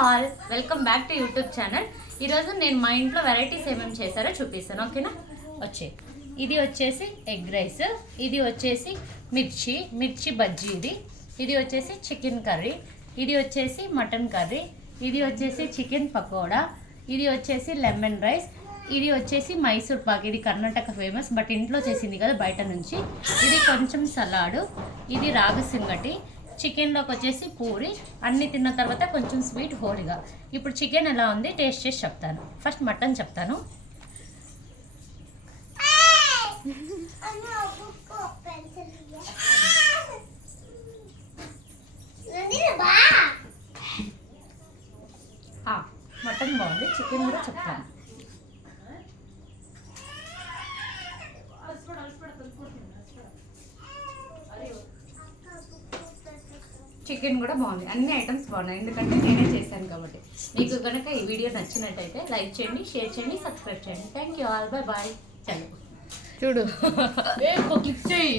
All welcome back to YouTube channel. ఈరోజు నేను మా ఇంట్లో వెరైటీస్ ఏమేమి చేశారో చూపిస్తాను, ఓకేనా? ఇది వచ్చేసి ఎగ్ రైస్, ఇది వచ్చేసి మిర్చి బజ్జీ, ఇది వచ్చేసి చికెన్ కర్రీ, ఇది వచ్చేసి మటన్ కర్రీ, ఇది వచ్చేసి చికెన్ పకోడా, ఇది వచ్చేసి లెమన్ రైస్, ఇది వచ్చేసి మైసూర్ పాక్. ఇది కర్ణాటక ఫేమస్, బట్ ఇంట్లో చేసింది కదా బయట నుంచి. ఇది కొంచెం సలాడు, ఇది రాగి సంగటి, చికెన్లోకి వచ్చేసి పూరి. అన్నీ తిన్న తర్వాత కొంచెం స్వీట్ హోలిగా. ఇప్పుడు చికెన్ ఎలా ఉంది టేస్ట్ చేసి చెప్తాను. ఫస్ట్ మటన్ చెప్తాను. మటన్ బాగుంది, చికెన్ కూడా చెప్తాను. చికెన్ కూడా బాగుంది, అన్ని ఐటమ్స్ బాగున్నాయి, ఎందుకంటే నేనే చేశాను కాబట్టి. మీకు కనుక ఈ వీడియో నచ్చినట్టయితే లైక్ చేయండి, షేర్ చేయండి, సబ్స్క్రైబ్ చేయండి. Thank you all, bye bye. చలో చూడు క్లిక్ చేయి.